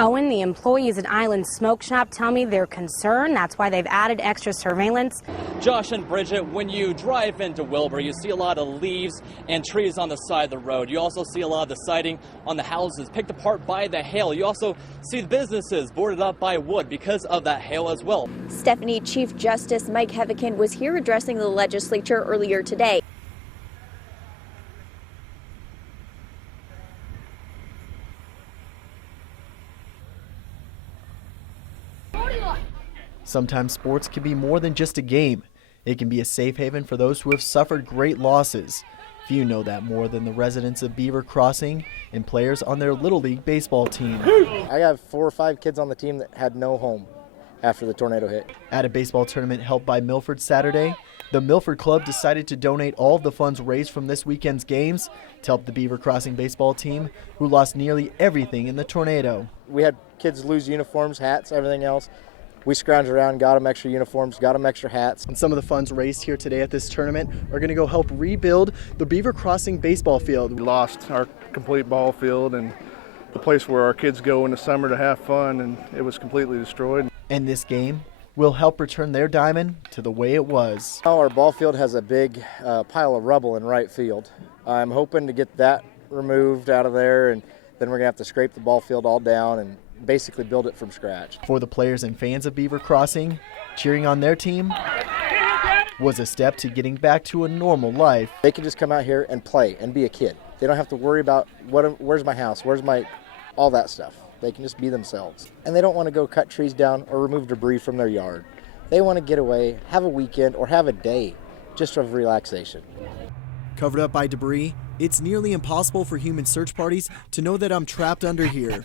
Owen, the employees at Island Smoke Shop tell me they're concerned. That's why they've added extra surveillance. Josh and Bridget, when you drive into Wilbur, you see a lot of leaves and trees on the side of the road. You also see a lot of the siding on the houses picked apart by the hail. You also see the businesses boarded up by wood because of that hail as well. Stephanie, Chief Justice Mike Heavican was here addressing the legislature earlier today. Sometimes sports can be more than just a game. It can be a safe haven for those who have suffered great losses. Few know that more than the residents of Beaver Crossing and players on their Little League baseball team. I have 4 or 5 kids on the team that had no home after the tornado hit. At a baseball tournament held by Milford Saturday, the Milford Club decided to donate all of the funds raised from this weekend's games to help the Beaver Crossing baseball team, who lost nearly everything in the tornado. We had kids lose uniforms, hats, everything else. We scrounged around, got them extra uniforms, got them extra hats. And some of the funds raised here today at this tournament are going to go help rebuild the Beaver Crossing baseball field. We lost our complete ball field and the place where our kids go in the summer to have fun, and it was completely destroyed. And this game will help return their diamond to the way it was. Now our ball field has a big pile of rubble in right field. I'm hoping to get that removed out of there, and then we're going to have to scrape the ball field all down and basically build it from scratch. For the players and fans of Beaver Crossing, cheering on their team was a step to getting back to a normal life. They can just come out here and play and be a kid. They don't have to worry about where's my house, all that stuff. They can just be themselves. And they don't want to go cut trees down or remove debris from their yard. They want to get away, have a weekend, or have a day just of relaxation. Covered up by debris, it's nearly impossible for human search parties to know that I'm trapped under here.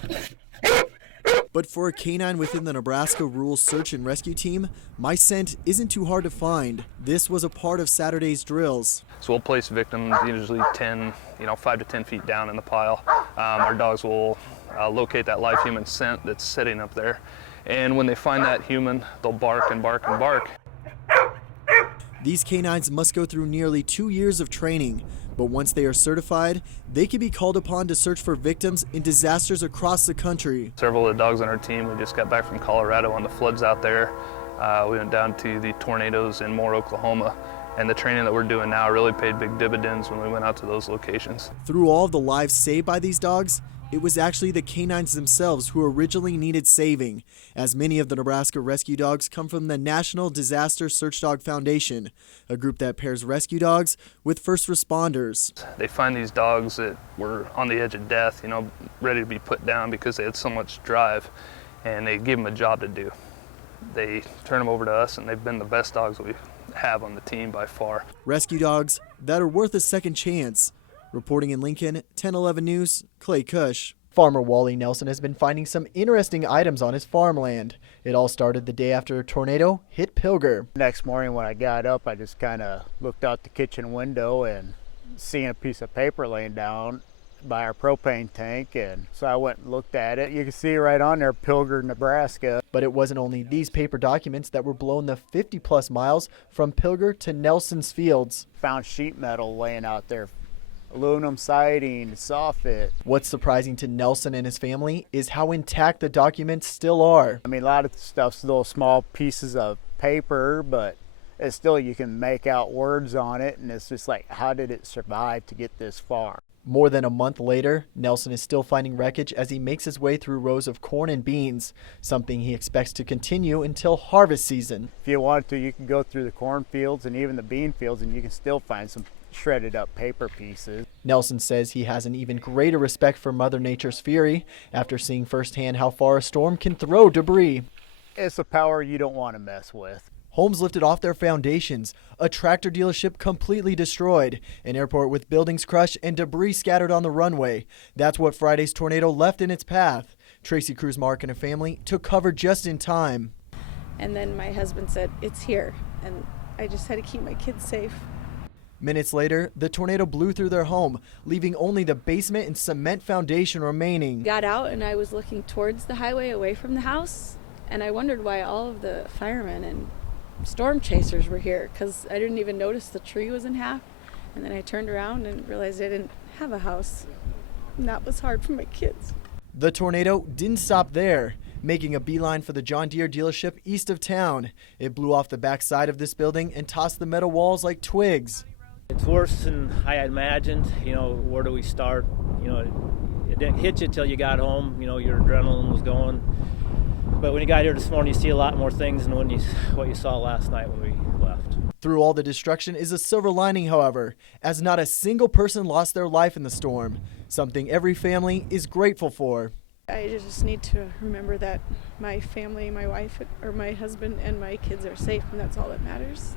But for a canine within the Nebraska Rural Search and Rescue Team, my scent isn't too hard to find. This was a part of Saturday's drills. So we'll place victims usually 5 to 10 feet down in the pile. Our dogs will locate that live human scent that's sitting up there. And when they find that human, they'll bark and bark and bark. These canines must go through nearly 2 years of training, but once they are certified, they can be called upon to search for victims in disasters across the country. Several of the dogs on our team, we just got back from Colorado on the floods out there. We went down to the tornadoes in Moore, Oklahoma, and the training that we're doing now really paid big dividends when we went out to those locations. Through all of the lives saved by these dogs, it was actually the canines themselves who originally needed saving, as many of the Nebraska rescue dogs come from the National Disaster Search Dog Foundation, a group that pairs rescue dogs with first responders. They find these dogs that were on the edge of death, ready to be put down because they had so much drive, and they give them a job to do. They turn them over to us, and they've been the best dogs we have on the team by far. Rescue dogs that are worth a second chance. Reporting in Lincoln, 1011 News, Clay Cush. Farmer Wally Nelson has been finding some interesting items on his farmland. It all started the day after a tornado hit Pilger. Next morning when I got up, I just kind of looked out the kitchen window and seen a piece of paper laying down by our propane tank, and so I went and looked at it. You can see right on there, Pilger, Nebraska. But it wasn't only these paper documents that were blown the 50-plus miles from Pilger to Nelson's fields. Found sheet metal laying out there. Aluminum siding, soffit. What's surprising to Nelson and his family is how intact the documents still are. I mean, a lot of the stuff's little small pieces of paper, but it's still, you can make out words on it, and it's just like, how did it survive to get this far? More than a month later, Nelson is still finding wreckage as he makes his way through rows of corn and beans, something he expects to continue until harvest season. If you want to, you can go through the cornfields and even the bean fields, and you can still find some shredded up paper pieces. Nelson says he has an even greater respect for Mother Nature's fury after seeing firsthand how far a storm can throw debris. It's a power you don't want to mess with. Homes lifted off their foundations, a tractor dealership completely destroyed, an airport with buildings crushed and debris scattered on the runway. That's what Friday's tornado left in its path. Tracy Cruz Mark and her family took cover just in time. And then my husband said, "It's here," and I just had to keep my kids safe. Minutes later, the tornado blew through their home, leaving only the basement and cement foundation remaining. Got out and I was looking towards the highway away from the house, and I wondered why all of the firemen and storm chasers were here, because I didn't even notice the tree was in half. And then I turned around and realized I didn't have a house. And that was hard for my kids. The tornado didn't stop there, making a beeline for the John Deere dealership east of town. It blew off the back side of this building and tossed the metal walls like twigs. It's worse than I had imagined. Where do we start? It didn't hit you till you got home. Your adrenaline was going. But when you got here this morning, you see a lot more things than what you saw last night when we left. Through all the destruction is a silver lining, however, as not a single person lost their life in the storm, something every family is grateful for. I just need to remember that my family, my wife, or my husband and my kids are safe, and that's all that matters.